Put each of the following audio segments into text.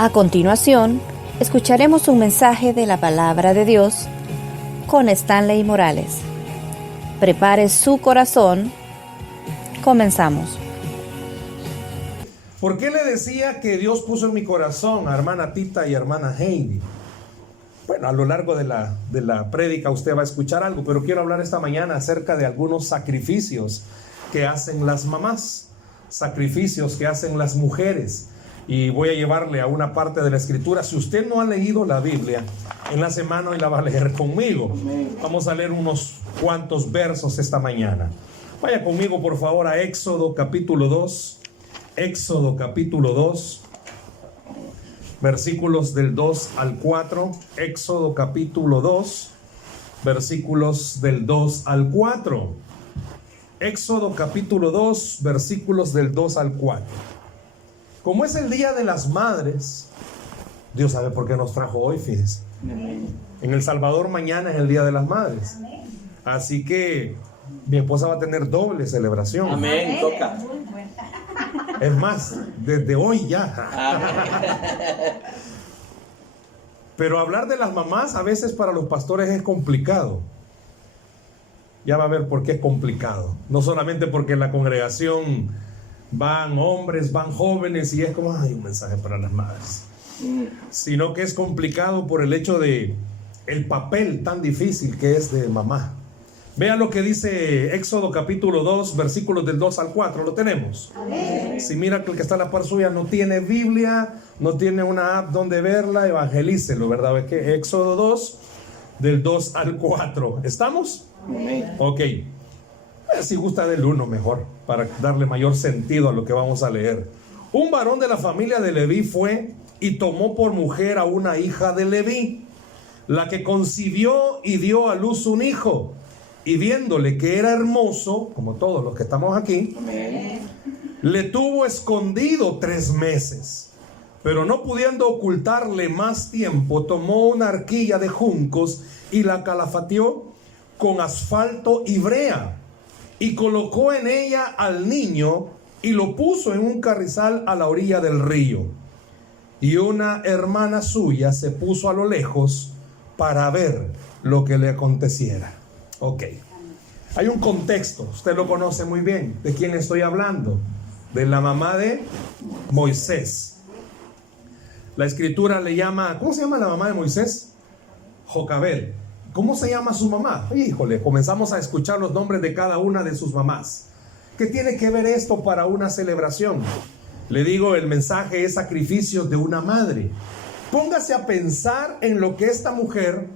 A continuación, escucharemos un mensaje de la Palabra de Dios con Stanley Morales. Prepare su corazón. Comenzamos. ¿Por qué le decía que Dios puso en mi corazón a hermana Tita y hermana Heidi? Bueno, a lo largo de la prédica usted va a escuchar algo, pero quiero hablar esta mañana acerca de algunos sacrificios que hacen las mamás, sacrificios que hacen las mujeres. Y voy a llevarle a una parte de la escritura. Si usted no ha leído la Biblia, en la semana hoy la va a leer conmigo. Vamos a leer unos cuantos versos esta mañana. Vaya conmigo por favor a Éxodo capítulo 2. Éxodo capítulo 2, versículos del 2 al 4. Éxodo capítulo 2, versículos del 2 al 4. Éxodo capítulo 2, versículos del 2 al 4. Como es el Día de las Madres, Dios sabe por qué nos trajo hoy, fíjense. En El Salvador mañana es el Día de las Madres. Así que mi esposa va a tener doble celebración. Amén, toca. Es más, desde hoy ya. Pero hablar de las mamás a veces para los pastores es complicado. Ya va a ver por qué es complicado. No solamente porque en la congregación van hombres, van jóvenes y es como, ay, un mensaje para las madres. Sino que es complicado por el hecho de el papel tan difícil que es de mamá. Vean lo que dice Éxodo capítulo 2, versículos del 2 al 4. ¿Lo tenemos? Amén. Si mira que el que está a la par suya no tiene Biblia, no tiene una app donde verla, evangelícelo, ¿verdad? Es que Éxodo 2, del 2 al 4. ¿Estamos? Amén. Ok. Si gusta del 1 mejor, para darle mayor sentido a lo que vamos a leer. Un varón de la familia de Leví fue y tomó por mujer a una hija de Leví, la que concibió y dio a luz un hijo. Y viéndole que era hermoso, como todos los que estamos aquí, amén, le tuvo escondido 3 meses. Pero no pudiendo ocultarle más tiempo, tomó una arquilla de juncos y la calafateó con asfalto y brea. Y colocó en ella al niño y lo puso en un carrizal a la orilla del río. Y una hermana suya se puso a lo lejos para ver lo que le aconteciera. Ok. Hay un contexto, usted lo conoce muy bien. ¿De quién estoy hablando? De la mamá de Moisés. La escritura le llama, ¿cómo se llama la mamá de Moisés? Jocabed. ¿Cómo se llama su mamá? Híjole, comenzamos a escuchar los nombres de cada una de sus mamás. ¿Qué tiene que ver esto para una celebración? Le digo, el mensaje es sacrificios de una madre. Póngase a pensar en lo que esta mujer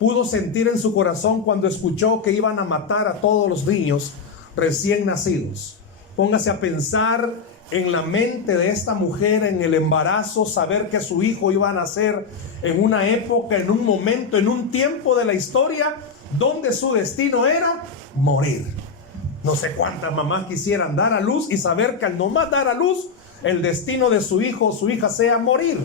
pudo sentir en su corazón cuando escuchó que iban a matar a todos los niños recién nacidos. Póngase a pensar en la mente de esta mujer en el embarazo, saber que su hijo iba a nacer en una época, en un momento, en un tiempo de la historia donde su destino era morir. No sé cuántas mamás quisieran dar a luz y saber que al no más dar a luz, el destino de su hijo o su hija sea morir.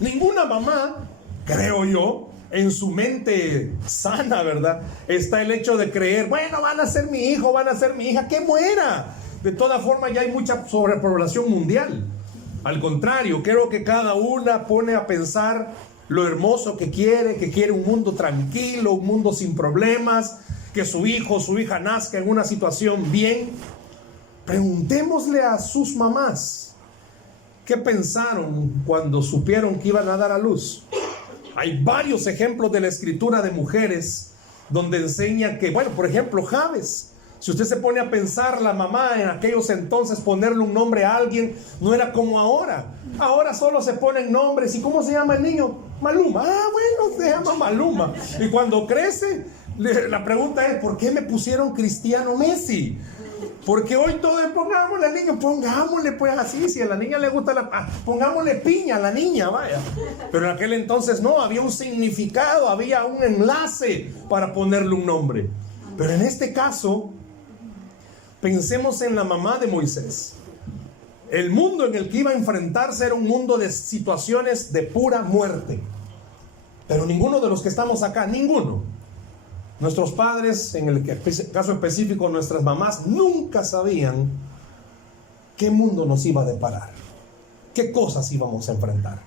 Ninguna mamá, creo yo, en su mente sana, ¿verdad?, está el hecho de creer, bueno, van a ser mi hijo, van a ser mi hija, que muera. De todas formas, ya hay mucha sobrepoblación mundial. Al contrario, creo que cada una pone a pensar lo hermoso que quiere un mundo tranquilo, un mundo sin problemas, que su hijo o su hija nazca en una situación bien. Preguntémosle a sus mamás, ¿qué pensaron cuando supieron que iban a dar a luz? Hay varios ejemplos de la escritura de mujeres donde enseña que, bueno, por ejemplo, Jabes. Si usted se pone a pensar, la mamá en aquellos entonces ponerle un nombre a alguien no era como ahora. Ahora solo se ponen nombres. ¿Y cómo se llama el niño? Maluma. Ah, bueno, se llama Maluma. Y cuando crece, la pregunta es, ¿por qué me pusieron Cristiano Messi? Porque hoy todo es, pongámosle al niño, pongámosle pues así, si a la niña le gusta pongámosle piña a la niña, vaya. Pero en aquel entonces no, había un significado, había un enlace para ponerle un nombre. Pero en este caso, pensemos en la mamá de Moisés. El mundo en el que iba a enfrentarse era un mundo de situaciones de pura muerte. Pero ninguno de los que estamos acá, ninguno. Nuestros padres, en el caso específico nuestras mamás, nunca sabían qué mundo nos iba a deparar. ¿Qué cosas íbamos a enfrentar?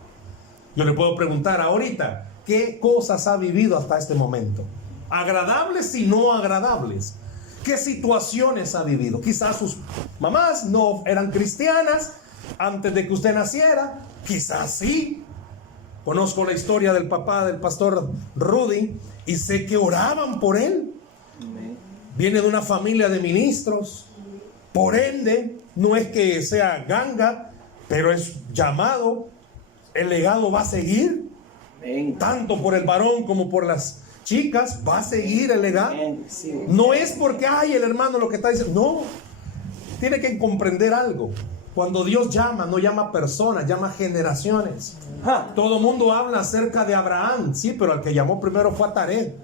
Yo le puedo preguntar ahorita, ¿qué cosas ha vivido hasta este momento? Agradables y no agradables. ¿Qué situaciones ha vivido? Quizás sus mamás no eran cristianas antes de que usted naciera. Quizás sí. Conozco la historia del papá del pastor Rudy y sé que oraban por él. Viene de una familia de ministros. Por ende, no es que sea ganga, pero es llamado. El legado va a seguir. Tanto por el varón como por las chicas, va a seguir el legado. No es porque, ay, el hermano lo que está diciendo. No, tiene que comprender algo. Cuando Dios llama, no llama personas, llama generaciones. Todo mundo habla acerca de Abraham, sí, pero al que llamó primero fue a Taré.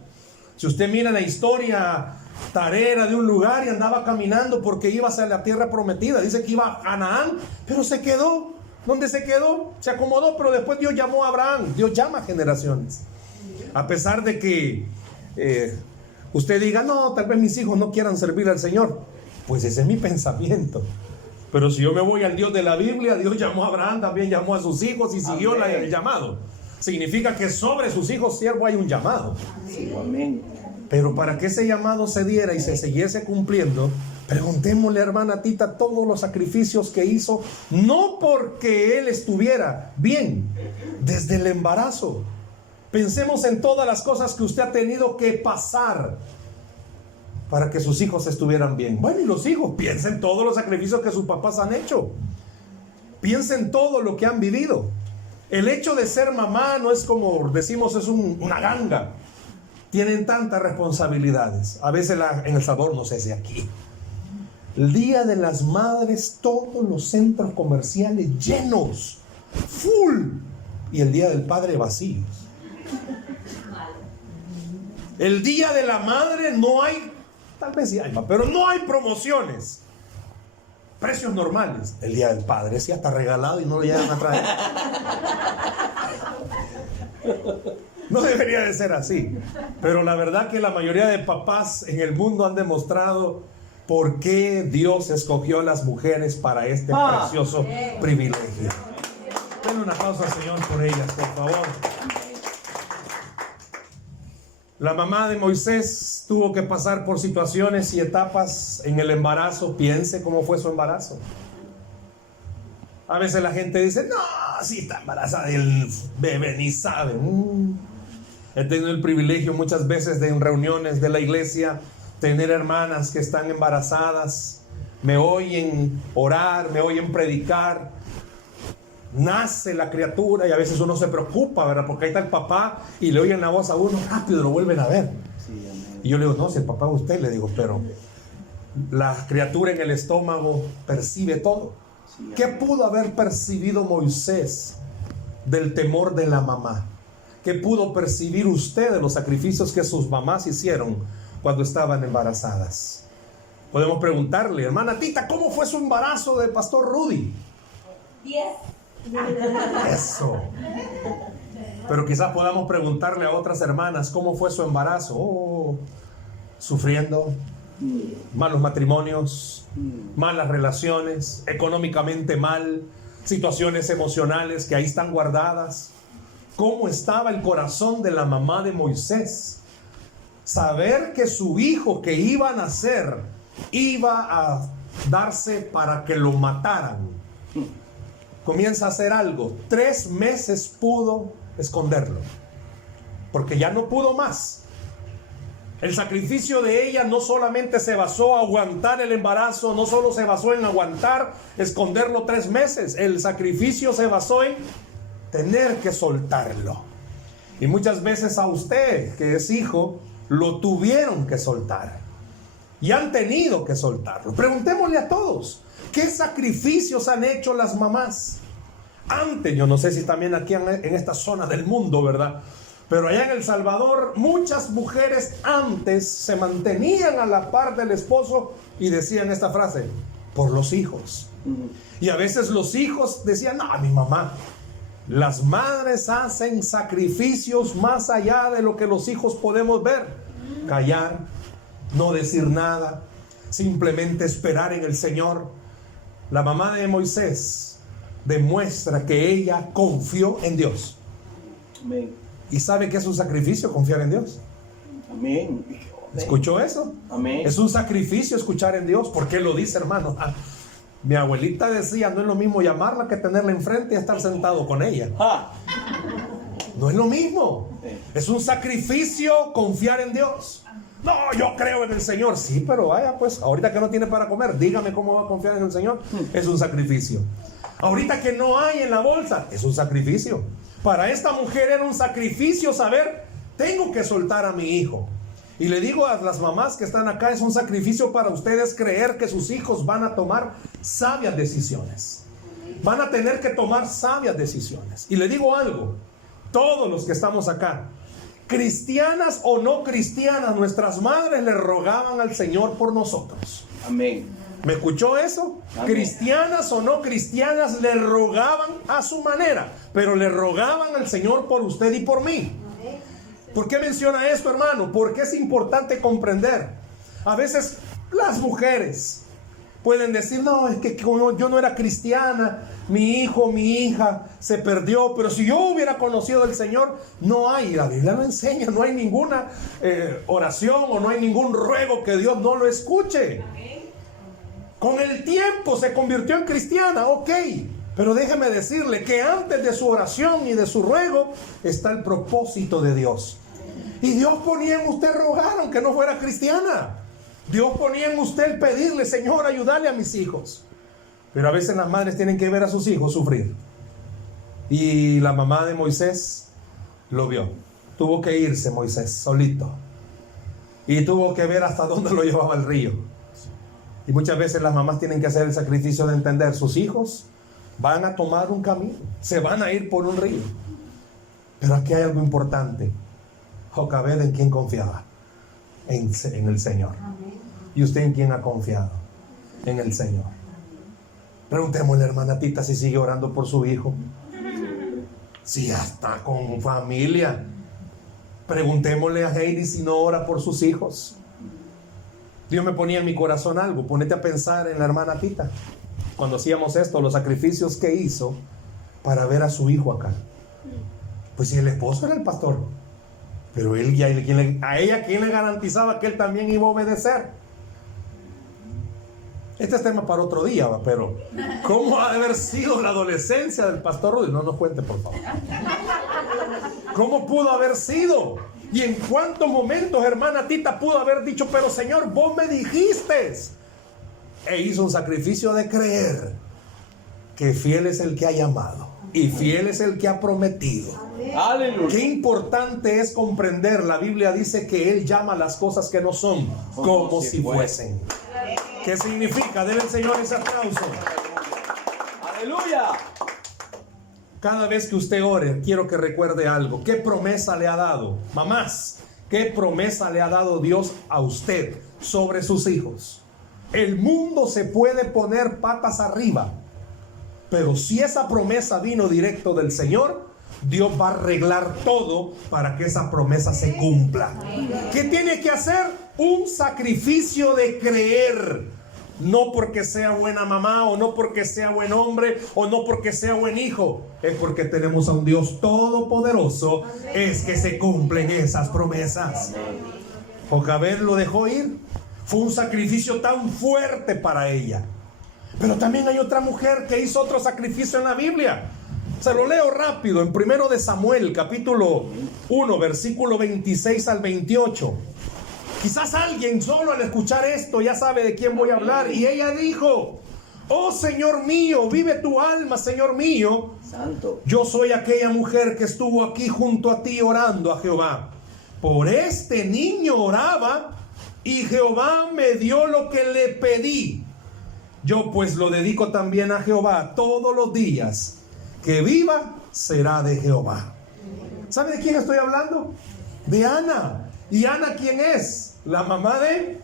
Si usted mira la historia, Taré era de un lugar y andaba caminando porque iba hacia la tierra prometida. Dice que iba a Canaán, pero se quedó. ¿Dónde se quedó? Se acomodó, pero después Dios llamó a Abraham. Dios llama generaciones. A pesar de que usted diga, no, tal vez mis hijos no quieran servir al Señor. Pues ese es mi pensamiento. Pero si yo me voy al Dios de la Biblia, Dios llamó a Abraham, también llamó a sus hijos y siguió el llamado. Significa que sobre sus hijos siervos hay un llamado. Amén. Pero para que ese llamado se diera y se siguiese cumpliendo, preguntémosle, hermana Tita, todos los sacrificios que hizo, no porque él estuviera bien, desde el embarazo. Pensemos en todas las cosas que usted ha tenido que pasar para que sus hijos estuvieran bien. Bueno, y los hijos, piensen todos los sacrificios que sus papás han hecho. Piensen todo lo que han vivido. El hecho de ser mamá no es como decimos, es una ganga. Tienen tantas responsabilidades. A veces en El Salvador, no sé si aquí. El Día de las Madres, todos los centros comerciales llenos, full. Y el Día del Padre vacíos. El Día de la Madre no hay, tal vez sí hay, pero no hay promociones. Precios normales. El Día del Padre sí está regalado y no lo llegan a traer. No debería de ser así. Pero la verdad que la mayoría de papás en el mundo han demostrado por qué Dios escogió a las mujeres para este precioso privilegio. Denle un aplauso al Señor por ellas, por favor. La mamá de Moisés tuvo que pasar por situaciones y etapas en el embarazo. Piense cómo fue su embarazo. A veces la gente dice, no, si está embarazada el bebé, ni sabe. He tenido el privilegio muchas veces de en reuniones de la iglesia tener hermanas que están embarazadas, me oyen orar, me oyen predicar. Nace la criatura y a veces uno se preocupa, ¿verdad? Porque ahí está el papá y le oyen la voz a uno, rápido lo vuelven a ver. Y yo le digo, no, si el papá es usted, le digo, pero la criatura en el estómago percibe todo. ¿Qué pudo haber percibido Moisés del temor de la mamá? ¿Qué pudo percibir usted de los sacrificios que sus mamás hicieron cuando estaban embarazadas? Podemos preguntarle, hermana Tita, ¿cómo fue su embarazo del pastor Rudy? 10. Eso. Pero quizás podamos preguntarle a otras hermanas cómo fue su embarazo. Sufriendo, malos matrimonios, malas relaciones, económicamente mal, situaciones emocionales que ahí están guardadas. ¿Cómo estaba el corazón de la mamá de Moisés? Saber que su hijo que iba a nacer iba a darse para que lo mataran. Comienza a hacer algo. 3 meses pudo esconderlo, porque ya no pudo más. El sacrificio de ella no solamente se basó en aguantar el embarazo, no solo se basó en aguantar, esconderlo 3 meses. El sacrificio se basó en tener que soltarlo. Y muchas veces a usted, que es hijo, lo tuvieron que soltar. Y han tenido que soltarlo. Preguntémosle a todos, ¿qué sacrificios han hecho las mamás? Antes, yo no sé si también aquí en esta zona del mundo, ¿verdad? Pero allá en El Salvador, muchas mujeres antes se mantenían a la par del esposo y decían esta frase, por los hijos. Y a veces los hijos decían, no, mi mamá. Las madres hacen sacrificios más allá de lo que los hijos podemos ver. Callar, no decir nada, simplemente esperar en el Señor. La mamá de Moisés demuestra que ella confió en Dios. Amén. ¿Y sabe que es un sacrificio confiar en Dios? Amén. ¿Escuchó eso? Amén. Es un sacrificio escuchar en Dios. ¿Por qué lo dice, hermano? Mi abuelita decía, no es lo mismo llamarla que tenerla enfrente y estar sentado con ella. Ah. No es lo mismo. Sí. Es un sacrificio confiar en Dios. No, yo creo en el Señor. Sí, pero vaya pues, ahorita que no tiene para comer, dígame cómo va a confiar en el Señor. Es un sacrificio. Ahorita que no hay en la bolsa, es un sacrificio. Para esta mujer era un sacrificio saber, tengo que soltar a mi hijo. Y le digo a las mamás que están acá, es un sacrificio para ustedes creer que sus hijos van a tomar sabias decisiones. Van a tener que tomar sabias decisiones. Y le digo algo, todos los que estamos acá, cristianas o no cristianas, nuestras madres le rogaban al Señor por nosotros. Amén. ¿Me escuchó eso? Amén. Cristianas o no cristianas le rogaban a su manera, pero le rogaban al Señor por usted y por mí. ¿Por qué menciona esto, hermano? Porque es importante comprender. A veces las mujeres pueden decir, no, es que como yo no era cristiana, mi hijo, mi hija se perdió, pero si yo hubiera conocido al Señor, no hay, la Biblia no enseña, no hay ninguna oración o no hay ningún ruego que Dios no lo escuche. Con el tiempo se convirtió en cristiana, ok, pero déjeme decirle que antes de su oración y de su ruego está el propósito de Dios. Y Dios ponía en usted rogar aunque no fuera cristiana. Dios ponía en usted el pedirle, Señor, ayúdale a mis hijos. Pero a veces las madres tienen que ver a sus hijos sufrir. Y la mamá de Moisés lo vio. Tuvo que irse Moisés solito. Y tuvo que ver hasta dónde lo llevaba el río. Y muchas veces las mamás tienen que hacer el sacrificio de entender, sus hijos van a tomar un camino, se van a ir por un río. Pero aquí hay algo importante. Jocabed, ¿en quién confiaba? En el Señor. ¿Y usted en quién ha confiado? En el Señor. Preguntémosle a la hermana Tita si sigue orando por su hijo. Si ya está con familia. Preguntémosle a Heidi si no ora por sus hijos. Dios me ponía en mi corazón algo. Ponete a pensar en la hermana Tita. Cuando hacíamos esto, los sacrificios que hizo para ver a su hijo acá. Pues si el esposo era el pastor, pero él ya, a ella, ¿quién le garantizaba que él también iba a obedecer? Este es tema para otro día, pero ¿cómo ha de haber sido la adolescencia del pastor Rudy? No nos cuente, por favor. ¿Cómo pudo haber sido? ¿Y en cuántos momentos, hermana Tita, pudo haber dicho, pero Señor, vos me dijiste? E hizo un sacrificio de creer que fiel es el que ha llamado y fiel es el que ha prometido. Aleluya. Qué importante es comprender. La Biblia dice que Él llama las cosas que no son como si fuesen. ¿Qué significa? Denle al Señor ese aplauso. Aleluya. Cada vez que usted ore, quiero que recuerde algo. ¿Qué promesa le ha dado? Mamás, ¿qué promesa le ha dado Dios a usted sobre sus hijos? El mundo se puede poner patas arriba, pero si esa promesa vino directo del Señor, Dios va a arreglar todo para que esa promesa se cumpla. ¿Qué tiene que hacer? Un sacrificio de creer. No porque sea buena mamá, o no porque sea buen hombre, o no porque sea buen hijo. Es porque tenemos a un Dios todopoderoso. Es que se cumplen esas promesas. Jocabed lo dejó ir. Fue un sacrificio tan fuerte para ella. Pero también hay otra mujer que hizo otro sacrificio en la Biblia. Se lo leo rápido. En 1 de Samuel, capítulo 1, versículo 26 al 28. Quizás alguien solo al escuchar esto ya sabe de quién voy a hablar. Y ella dijo: oh Señor mío, vive tu alma, Señor mío. Santo. Yo soy aquella mujer que estuvo aquí junto a ti orando a Jehová. Por este niño oraba y Jehová me dio lo que le pedí. Yo pues lo dedico también a Jehová todos los días. Que viva será de Jehová. ¿Sabe de quién estoy hablando? De Ana. ¿Y Ana quién es? La mamá de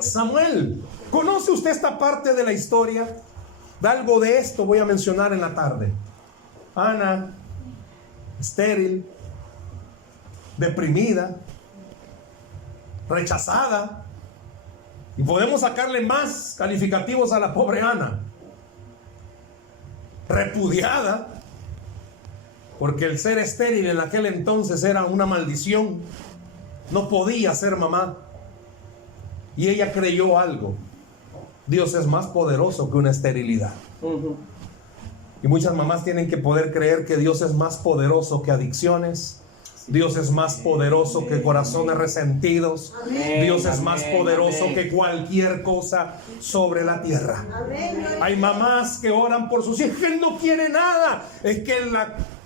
Samuel. ¿Conoce usted esta parte de la historia? De algo de esto voy a mencionar en la tarde. Ana, estéril, deprimida, rechazada. Y podemos sacarle más calificativos a la pobre Ana. repudiada, porque el ser estéril en aquel entonces era una maldición. No podía ser mamá. Y ella creyó algo: Dios es más poderoso que una esterilidad. Y muchas mamás tienen que poder creer que Dios es más poderoso que adicciones. Dios es más poderoso que corazones resentidos. Dios es más poderoso que cualquier cosa sobre la tierra. Hay mamás que oran por sus hijos, que Él no quiere nada, es que Él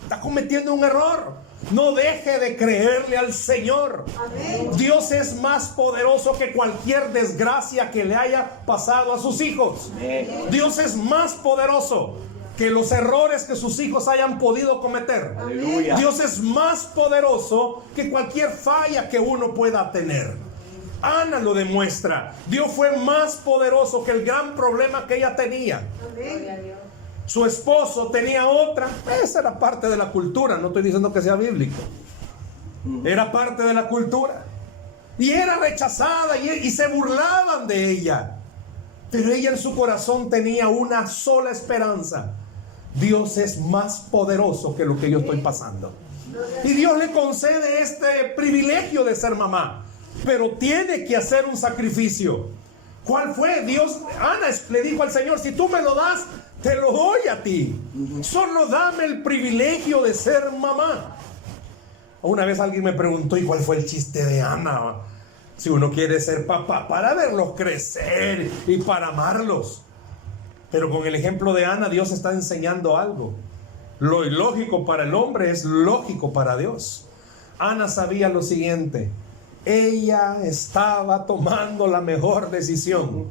está cometiendo un error. No deje de creerle al Señor. Dios es más poderoso que cualquier desgracia que le haya pasado a sus hijos. Dios es más poderoso que los errores que sus hijos hayan podido cometer. Aleluya. Dios es más poderoso que cualquier falla que uno pueda tener. Ana lo demuestra. Dios fue más poderoso que el gran problema que ella tenía. Su esposo tenía otra. Esa era parte de la cultura. No estoy diciendo que sea bíblico. Era parte de la cultura. Y era rechazada y se burlaban de ella. Pero ella en su corazón tenía una sola esperanza: Dios es más poderoso que lo que yo estoy pasando. Y Dios le concede este privilegio de ser mamá, pero tiene que hacer un sacrificio. ¿Cuál fue? Ana le dijo al Señor: si tú me lo das, te lo doy a ti. Solo dame el privilegio de ser mamá. Una vez alguien me preguntó: ¿y cuál fue el chiste de Ana? Si uno quiere ser papá para verlos crecer y para amarlos. Pero con el ejemplo de Ana, Dios está enseñando algo. Lo ilógico para el hombre es lógico para Dios. Ana sabía lo siguiente: ella estaba tomando la mejor decisión: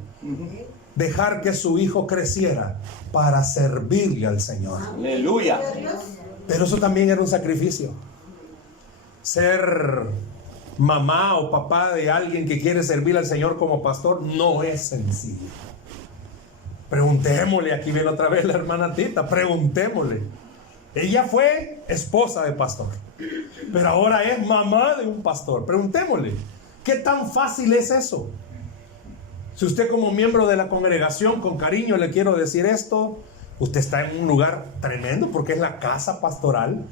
dejar que su hijo creciera para servirle al Señor. Aleluya. Pero eso también era un sacrificio. Ser mamá o papá de alguien que quiere servir al Señor como pastor no es sencillo. Preguntémosle, aquí viene otra vez la hermana Tita, preguntémosle. Ella fue esposa de pastor, pero ahora es mamá de un pastor. Preguntémosle, ¿qué tan fácil es eso? Si usted, como miembro de la congregación, con cariño le quiero decir esto: usted está en un lugar tremendo, porque es la casa pastoral,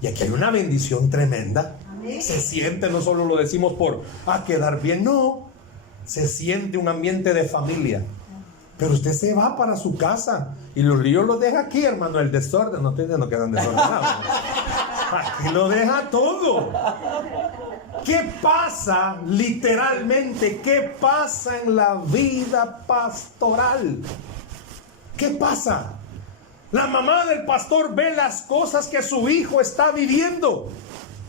y aquí hay una bendición tremenda. Se siente, no solo lo decimos por quedar bien, no, se siente un ambiente de familia. Pero usted se va para su casa y los líos los deja aquí, hermano. El desorden, no estoy diciendo que andan desordenados, aquí lo deja todo. ¿Qué pasa literalmente? ¿Qué pasa en la vida pastoral? ¿Qué pasa? La mamá del pastor ve las cosas que su hijo está viviendo.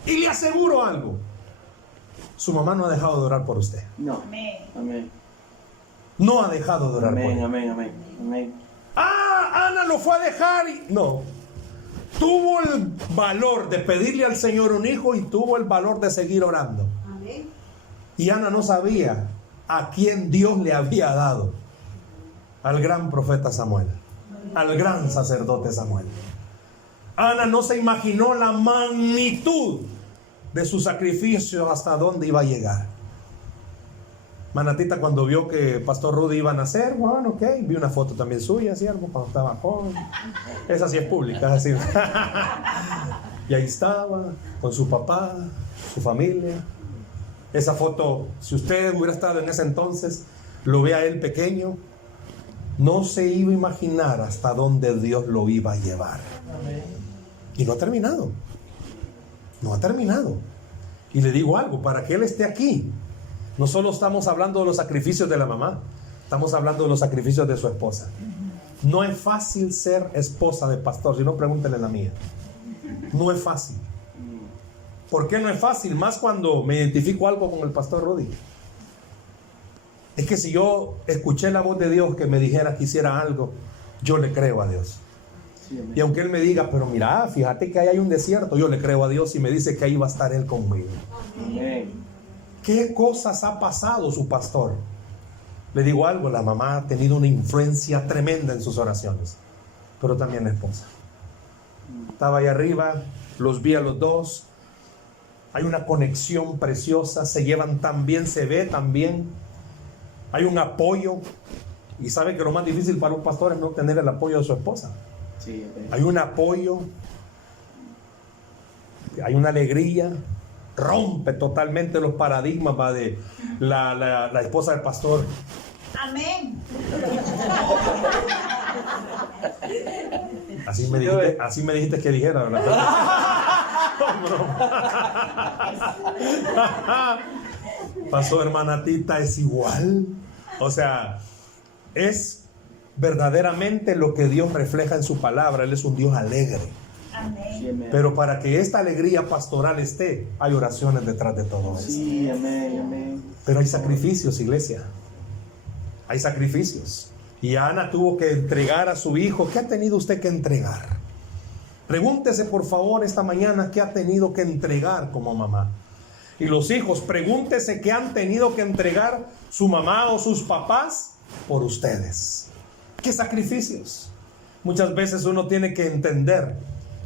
Y le aseguro algo: su mamá no ha dejado de orar por usted. No. Amén. No ha dejado de orar por Amén, él. amén, amén, amén. Ana lo fue a dejar y... No. Tuvo el valor de pedirle al Señor un hijo y tuvo el valor de seguir orando. Amén. Y Ana no sabía a quién Dios le había dado: al gran profeta Samuel, al gran sacerdote Samuel. Ana no se imaginó la magnitud de su sacrificio, hasta dónde iba a llegar. Manatita, cuando vio que Pastor Rudy iba a nacer, bueno, ok, vi una foto también suya, ¿cierto? Cuando estaba joven. Esa sí es pública, así. Y ahí estaba, con su papá, su familia. Esa foto, si usted hubiera estado en ese entonces, lo ve a él pequeño, no se iba a imaginar hasta dónde Dios lo iba a llevar. Y no ha terminado. No ha terminado. Y le digo algo: para que él esté aquí, no solo estamos hablando de los sacrificios de la mamá, estamos hablando de los sacrificios de su esposa. No es fácil ser esposa de pastor. Si no, pregúntenle la mía. No es fácil. ¿Por qué no es fácil? Más cuando me identifico algo con el pastor Rudy. Es que si yo escuché la voz de Dios que me dijera que hiciera algo, yo le creo a Dios. Y aunque él me diga: pero mira, fíjate que ahí hay un desierto, yo le creo a Dios y me dice que ahí va a estar él conmigo. Amén. ¿Qué cosas ha pasado su pastor? Le digo algo: la mamá ha tenido una influencia tremenda en sus oraciones, pero también la esposa. Estaba ahí arriba, los vi a los dos, hay una conexión preciosa, se llevan tan bien, se ve tan bien, hay un apoyo. Y sabe que lo más difícil para un pastor es no tener el apoyo de su esposa. Sí, amén. Hay un apoyo, hay una alegría, rompe totalmente los paradigmas, va, de la esposa del pastor. Amén. Así me dijiste que dijera, ¿verdad? Pasó, hermana Tita, es igual. O sea, es verdaderamente lo que Dios refleja en su palabra. Él es un Dios alegre. Amén. Sí, amén. Pero para que esta alegría pastoral esté, hay oraciones detrás de todo eso. Sí, amén, amén. Pero hay sacrificios, iglesia. Hay sacrificios. Y Ana tuvo que entregar a su hijo. ¿Qué ha tenido usted que entregar? Pregúntese por favor esta mañana qué ha tenido que entregar como mamá. Y los hijos, pregúntese qué han tenido que entregar su mamá o sus papás por ustedes. ¿Qué sacrificios? Muchas veces uno tiene que entender,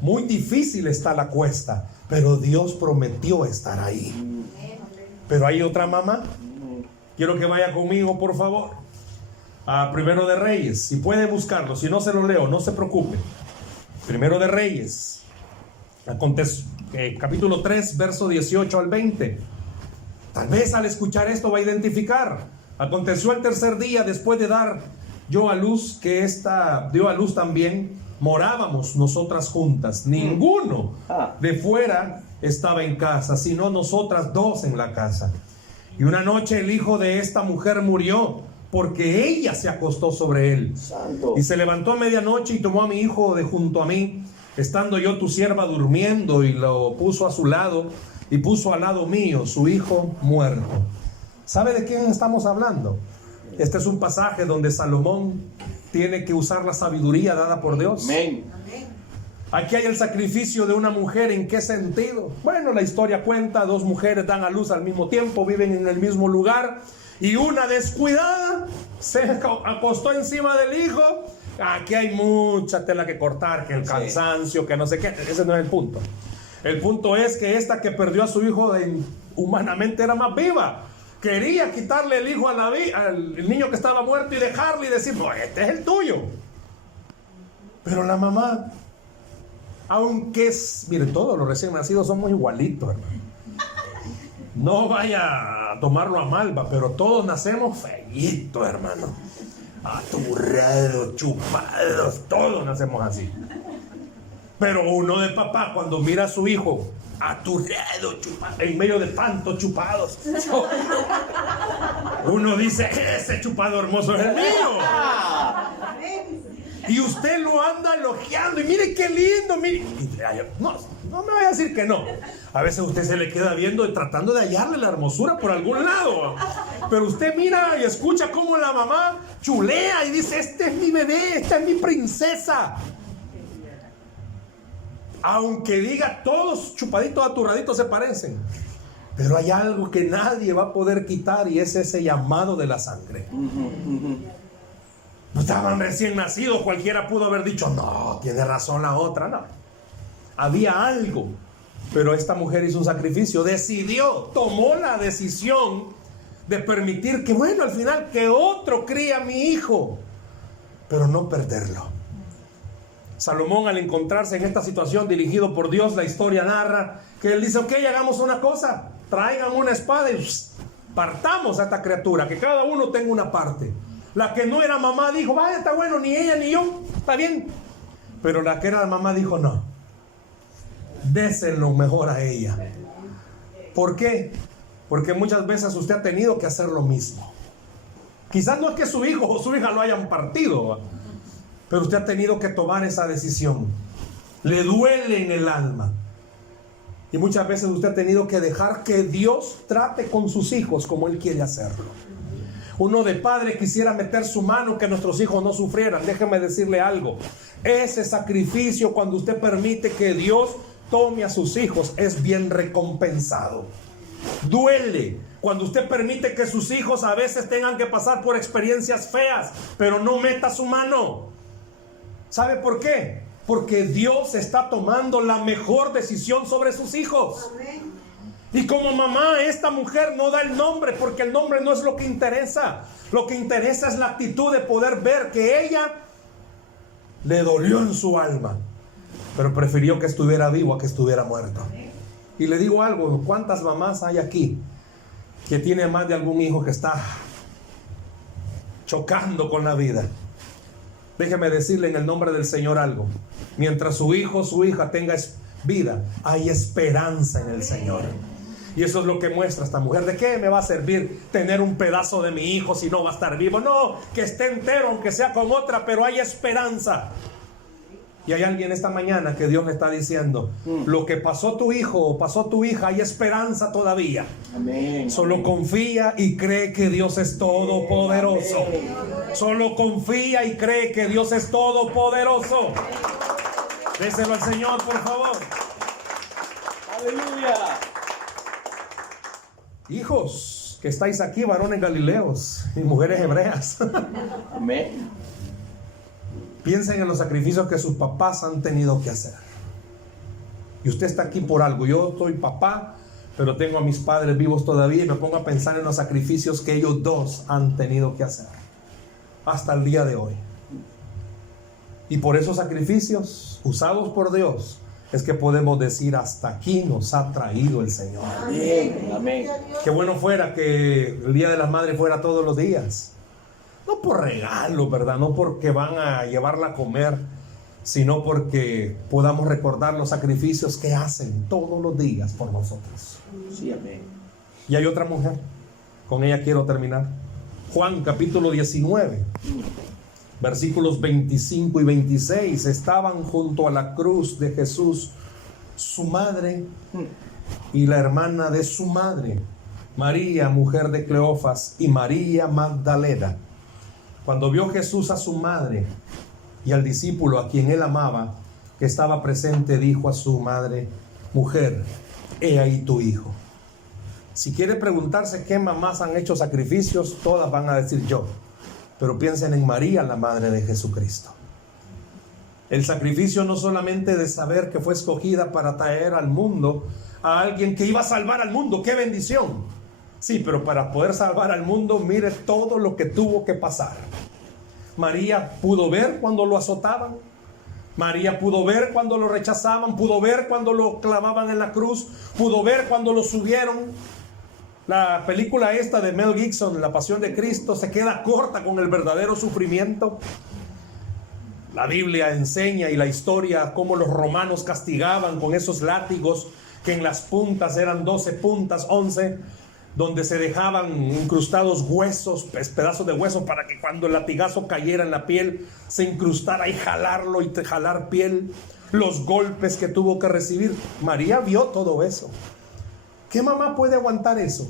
muy difícil está la cuesta, pero Dios prometió estar ahí. Pero hay otra mamá. Quiero que vaya conmigo, por favor, a Primero de Reyes. Si puede buscarlo, si no se lo leo, no se preocupe. Primero de Reyes, capítulo 3, verso 18 al 20. Tal vez al escuchar esto va a identificar. Aconteció el tercer día después de dar yo a luz, que esta dio a luz también, morábamos nosotras juntas. Ninguno de fuera estaba en casa, sino nosotras dos en la casa. Y una noche el hijo de esta mujer murió, porque ella se acostó sobre él. Santo. Y se levantó a medianoche y tomó a mi hijo de junto a mí, estando yo tu sierva durmiendo, y lo puso a su lado, y puso al lado mío su hijo muerto. ¿Sabe de quién estamos hablando? Este es un pasaje donde Salomón tiene que usar la sabiduría dada por Dios. Amén. Aquí hay el sacrificio de una mujer. ¿En qué sentido? Bueno, la historia cuenta, dos mujeres dan a luz al mismo tiempo, viven en el mismo lugar, y una descuidada se acostó encima del hijo. Aquí hay mucha tela que cortar, que el cansancio, que no sé qué. Ese no es el punto. El punto es que esta que perdió a su hijo humanamente era más viva. Quería quitarle el hijo al niño que estaba muerto y dejarle y decir, no, este es el tuyo. Pero la mamá, aunque miren, todos los recién nacidos somos igualitos, hermano. No vaya a tomarlo a mal, pero todos nacemos feitos, hermano. Aturrados, chupados, todos nacemos así. Pero uno de papá, cuando mira a su hijo aturrado, chupado, en medio de tantos chupados, uno dice, ese chupado hermoso es el mío. Y usted lo anda elogiando, y mire qué lindo, mire. No me vaya a decir que no. A veces usted se le queda viendo y tratando de hallarle la hermosura por algún lado. Pero usted mira y escucha cómo la mamá chulea y dice, este es mi bebé, esta es mi princesa. Aunque diga todos chupaditos, aturraditos se parecen, pero hay algo que nadie va a poder quitar, y es ese llamado de la sangre. No estaban recién nacidos, cualquiera pudo haber dicho, no, tiene razón la otra, no. Había algo, pero esta mujer hizo un sacrificio, tomó la decisión de permitir que, bueno, al final que otro cría a mi hijo, pero no perderlo. Salomón, al encontrarse en esta situación dirigido por Dios, la historia narra que él dice, ok, hagamos una cosa, traigan una espada y partamos a esta criatura, que cada uno tenga una parte. La que no era mamá dijo, vaya, está bueno, ni ella ni yo, está bien. Pero la que era la mamá dijo, no, désenlo mejor a ella. ¿Por qué? Porque muchas veces usted ha tenido que hacer lo mismo. Quizás no es que su hijo o su hija lo hayan partido, pero usted ha tenido que tomar esa decisión. Le duele en el alma. Y muchas veces usted ha tenido que dejar que Dios trate con sus hijos como Él quiere hacerlo. Uno de padre quisiera meter su mano que nuestros hijos no sufrieran. Déjeme decirle algo. Ese sacrificio, cuando usted permite que Dios tome a sus hijos, es bien recompensado. Duele cuando usted permite que sus hijos a veces tengan que pasar por experiencias feas, pero no meta su mano. ¿Sabe por qué? Porque Dios está tomando la mejor decisión sobre sus hijos. Y como mamá, esta mujer no da el nombre, porque el nombre no es lo que interesa. Lo que interesa es la actitud de poder ver que ella Le dolió en su alma, pero prefirió que estuviera vivo a que estuviera muerto. Y le digo algo, ¿cuántas mamás hay aquí que tiene más de algún hijo que está chocando con la vida? Déjeme decirle en el nombre del Señor algo. Mientras su hijo o su hija tenga vida, hay esperanza en el Señor. Y eso es lo que muestra esta mujer. ¿De qué me va a servir tener un pedazo de mi hijo si no va a estar vivo? No, que esté entero, aunque sea con otra, pero hay esperanza. Y hay alguien esta mañana que Dios le está diciendo, lo que pasó tu hijo o pasó tu hija, hay esperanza todavía. Amén. Solo confía y cree que Dios es todopoderoso. Solo confía y cree que Dios es todopoderoso. Déselo al Señor, por favor. Aleluya. Hijos que estáis aquí, varones galileos y mujeres hebreas, Amén. piensen en los sacrificios que sus papás han tenido que hacer. Y usted está aquí por algo. Yo soy papá, pero tengo a mis padres vivos todavía y me pongo a pensar en los sacrificios que ellos dos han tenido que hacer hasta el día de hoy. Y por esos sacrificios usados por Dios es que podemos decir, hasta aquí nos ha traído el Señor. Amén. Amén. Qué bueno fuera que el Día de las Madres fuera todos los días. No por regalo, ¿verdad? No porque van a llevarla a comer, sino porque podamos recordar los sacrificios que hacen todos los días por nosotros. Sí, amén. Y hay otra mujer, con ella quiero terminar. Juan capítulo 19, versículos 25 y 26. Estaban junto a la cruz de Jesús su madre y la hermana de su madre, María, mujer de Cleofas, y María Magdalena. Cuando vio Jesús a su madre y al discípulo a quien él amaba, que estaba presente, dijo a su madre, mujer, he ahí tu hijo. Si quiere preguntarse qué mamás han hecho sacrificios, todas van a decir yo. Pero piensen en María, la madre de Jesucristo. El sacrificio no solamente de saber que fue escogida para traer al mundo a alguien que iba a salvar al mundo, ¡qué bendición! Sí, pero para poder salvar al mundo, mire todo lo que tuvo que pasar. María pudo ver cuando lo azotaban. María pudo ver cuando lo rechazaban. Pudo ver cuando lo clavaban en la cruz. Pudo ver cuando lo subieron. La película esta de Mel Gibson, La Pasión de Cristo, se queda corta con el verdadero sufrimiento. La Biblia enseña y la historia cómo los romanos castigaban con esos látigos que en las puntas eran 12 puntas, 11, donde se dejaban incrustados huesos, pedazos de hueso, para que cuando el latigazo cayera en la piel se incrustara y jalarlo y jalar piel. Los golpes que tuvo que recibir. María vio todo eso. ¿Qué mamá puede aguantar eso?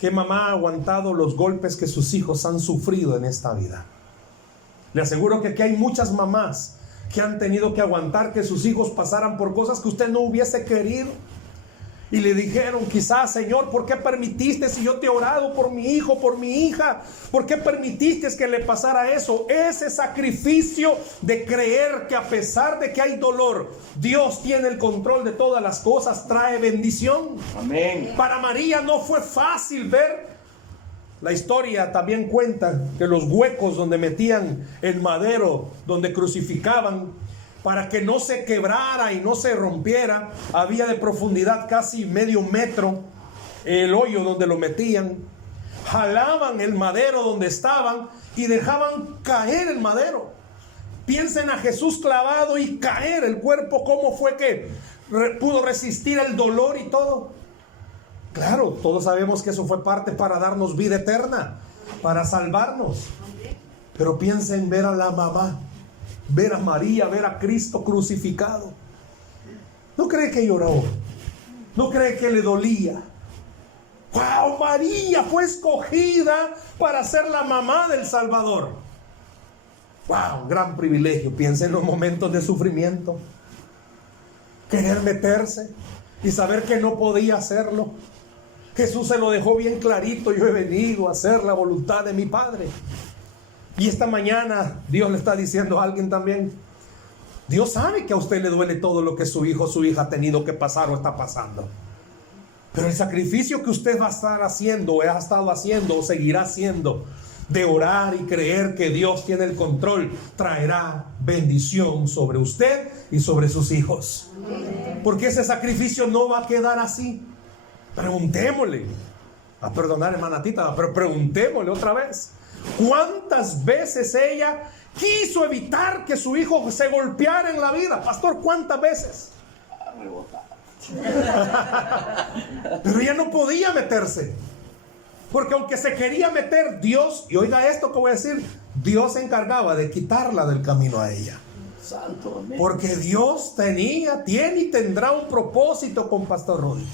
¿Qué mamá ha aguantado los golpes que sus hijos han sufrido en esta vida? Le aseguro que aquí hay muchas mamás que han tenido que aguantar que sus hijos pasaran por cosas que usted no hubiese querido. Y le dijeron, quizás, Señor, ¿por qué permitiste, si yo te he orado por mi hijo, por mi hija? ¿Por qué permitiste que le pasara eso? Ese sacrificio de creer que a pesar de que hay dolor, Dios tiene el control de todas las cosas, trae bendición. Amén. Para María no fue fácil ver. La historia también cuenta que los huecos donde metían el madero, donde crucificaban, para que no se quebrara y no se rompiera, había de profundidad casi medio metro el hoyo donde lo metían. Jalaban el madero donde estaban y dejaban caer el madero. Piensen a Jesús clavado y caer el cuerpo, cómo fue que pudo resistir el dolor y todo. Claro, todos sabemos que eso fue parte para darnos vida eterna, para salvarnos. Pero piensen ver a la mamá, ver a María, ver a Cristo crucificado. ¿No cree que lloró? ¿No cree que le dolía? ¡Wow! María fue escogida para ser la mamá del Salvador. ¡Wow! Gran privilegio. Piensa en los momentos de sufrimiento. Querer meterse y saber que no podía hacerlo. Jesús se lo dejó bien clarito. Yo he venido a hacer la voluntad de mi Padre. Y esta mañana Dios le está diciendo a alguien también. Dios sabe que a usted le duele todo lo que su hijo o su hija ha tenido que pasar o está pasando. Pero el sacrificio que usted va a estar haciendo, o ha estado haciendo, o seguirá haciendo, de orar y creer que Dios tiene el control, traerá bendición sobre usted y sobre sus hijos. Porque ese sacrificio no va a quedar así. Preguntémosle. A perdonar, hermana Tita, pero preguntémosle otra vez. ¿Cuántas veces ella quiso evitar que su hijo se golpeara en la vida? Pastor, ¿cuántas veces? Pero ella no podía meterse. Porque aunque se quería meter, Dios, y oiga esto que voy a decir, Dios se encargaba de quitarla del camino a ella. Santo, amén. Porque Dios tiene y tendrá un propósito con Pastor Rudy.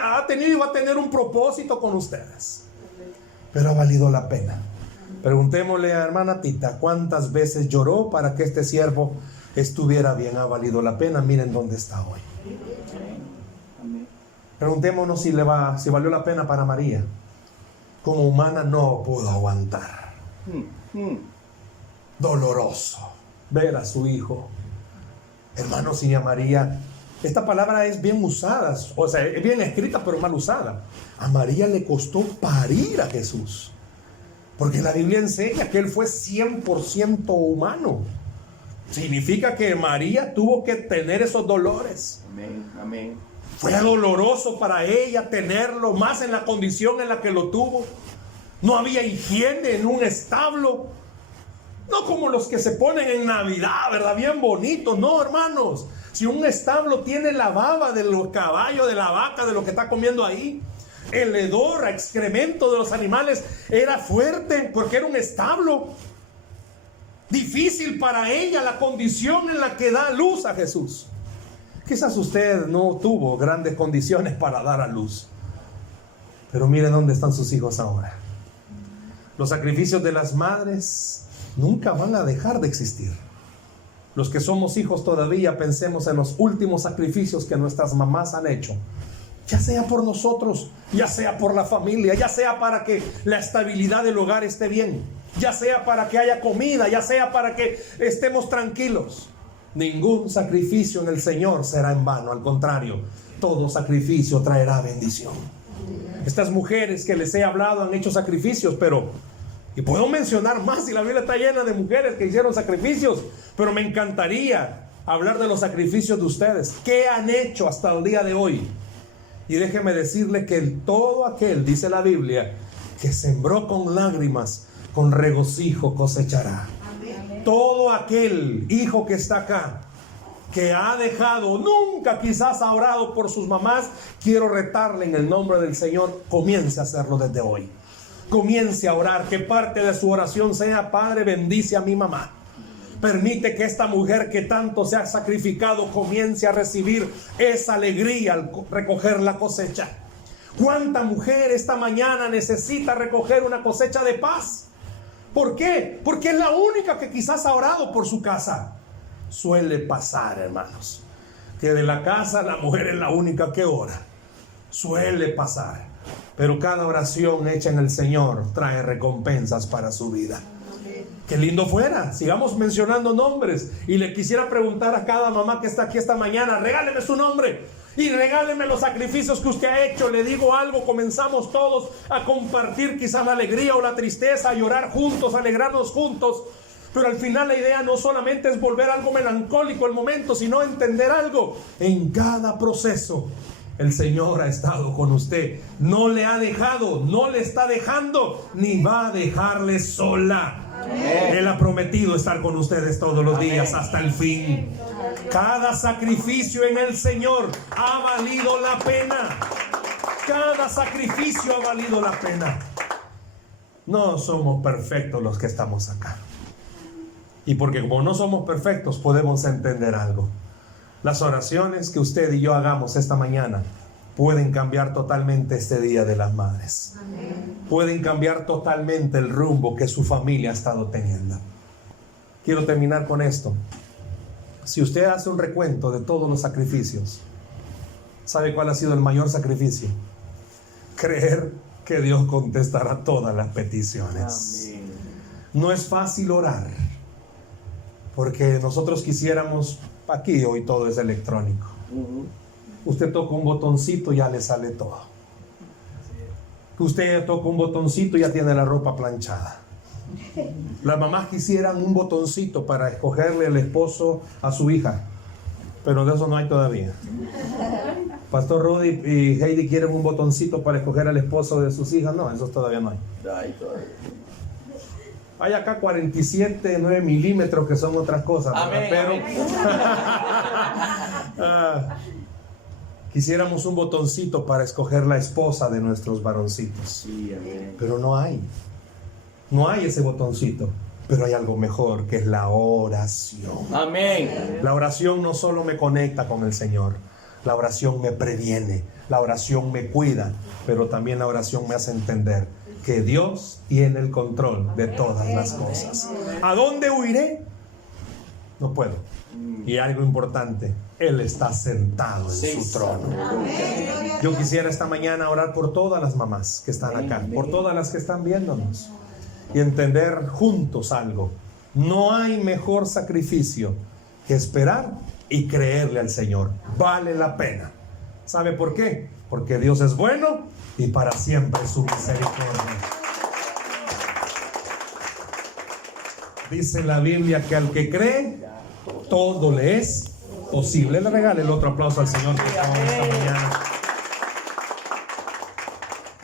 Ha tenido y va a tener un propósito con ustedes. Pero ha valido la pena. Preguntémosle a hermana Tita cuántas veces lloró para que este siervo estuviera bien. Ha valido la pena. Miren dónde está hoy. Preguntémonos si valió la pena para María. Como humana no pudo aguantar. Doloroso ver a su hijo. Hermanos, y a María, esta palabra es bien usada, o sea, es bien escrita pero mal usada. A María le costó parir a Jesús, porque la Biblia enseña que él fue 100% humano. Significa que María tuvo que tener esos dolores. Amén, amén. Fue doloroso para ella tenerlo, más en la condición en la que lo tuvo. No había higiene en un establo. No como los que se ponen en Navidad, ¿verdad? Bien bonitos. No, hermanos. Si un establo tiene la baba de los caballos, de la vaca, de lo que está comiendo ahí, el hedor, excremento de los animales era fuerte porque era un establo. Difícil para ella la condición en la que da luz a Jesús. Quizás usted no tuvo grandes condiciones para dar a luz, pero mire dónde están sus hijos ahora. Los sacrificios de las madres nunca van a dejar de existir. Los que somos hijos todavía pensemos en los últimos sacrificios que nuestras mamás han hecho, ya sea por nosotros, ya sea por la familia, ya sea para que la estabilidad del hogar esté bien, ya sea para que haya comida, ya sea para que estemos tranquilos. Ningún sacrificio en el Señor será en vano, al contrario, todo sacrificio traerá bendición. Estas mujeres que les he hablado han hecho sacrificios, y puedo mencionar más, y la Biblia está llena de mujeres que hicieron sacrificios, pero me encantaría hablar de los sacrificios de ustedes. ¿Qué han hecho hasta el día de hoy? Y déjeme decirle que todo aquel, dice la Biblia, que sembró con lágrimas, con regocijo cosechará. Todo aquel hijo que está acá, que ha dejado, nunca quizás ha orado por sus mamás, quiero retarle en el nombre del Señor, comience a hacerlo desde hoy. Comience a orar, que parte de su oración sea: Padre, bendice a mi mamá. Permite que esta mujer que tanto se ha sacrificado comience a recibir esa alegría al recoger la cosecha. ¿Cuánta mujer esta mañana necesita recoger una cosecha de paz? ¿Por qué? Porque es la única que quizás ha orado por su casa. Suele pasar, hermanos, que de la casa la mujer es la única que ora. Suele pasar. Pero cada oración hecha en el Señor trae recompensas para su vida. Qué lindo fuera. Sigamos mencionando nombres. Y le quisiera preguntar a cada mamá que está aquí esta mañana: regáleme su nombre y regáleme los sacrificios que usted ha hecho. Le digo algo: comenzamos todos a compartir quizás la alegría o la tristeza, a llorar juntos, a alegrarnos juntos. Pero al final la idea no solamente es volver algo melancólico el momento, sino entender algo. En cada proceso el Señor ha estado con usted. No le ha dejado, no le está dejando, ni va a dejarle sola. Amén. Él ha prometido estar con ustedes todos los días hasta el fin. Cada sacrificio en el Señor ha valido la pena. Cada sacrificio ha valido la pena. No somos perfectos los que estamos acá. Y porque como no somos perfectos, podemos entender algo. Las oraciones que usted y yo hagamos esta mañana pueden cambiar totalmente este Día de las Madres. Amén. Pueden cambiar totalmente el rumbo que su familia ha estado teniendo. Quiero terminar con esto. Si usted hace un recuento de todos los sacrificios, ¿sabe cuál ha sido el mayor sacrificio? Creer que Dios contestará todas las peticiones. Amén. No es fácil orar, porque nosotros quisiéramos, aquí hoy todo es electrónico. Usted toca un botoncito y ya le sale todo. que usted toca un botoncito y ya tiene la ropa planchada. Las mamás quisieran un botoncito para escogerle el esposo a su hija, pero de eso no hay todavía. Pastor Rudy y Heidi quieren un botoncito para escoger al esposo de sus hijas. No, eso todavía no hay. Ay, todavía. Hay acá 47, 9 milímetros que son otras cosas, Amén, pero amén. quisiéramos un botoncito para escoger la esposa de nuestros varoncitos. Sí, amén. Pero no hay. No hay ese botoncito. Pero hay algo mejor, que es la oración. Amén. La oración no solo me conecta con el Señor, la oración me previene, la oración me cuida, pero también la oración me hace entender que Dios tiene el control de todas las cosas. ¿A dónde huiré? No puedo. Y algo importante, Él está sentado en su trono. Yo quisiera esta mañana orar por todas las mamás que están acá, por todas las que están viéndonos, y entender juntos algo. No hay mejor sacrificio que esperar y creerle al Señor. Vale la pena. ¿Sabe por qué? Porque Dios es bueno y para siempre su misericordia. Dice la Biblia que al que cree, todo le es posible. Le regale el otro aplauso al Señor, por favor, esta mañana.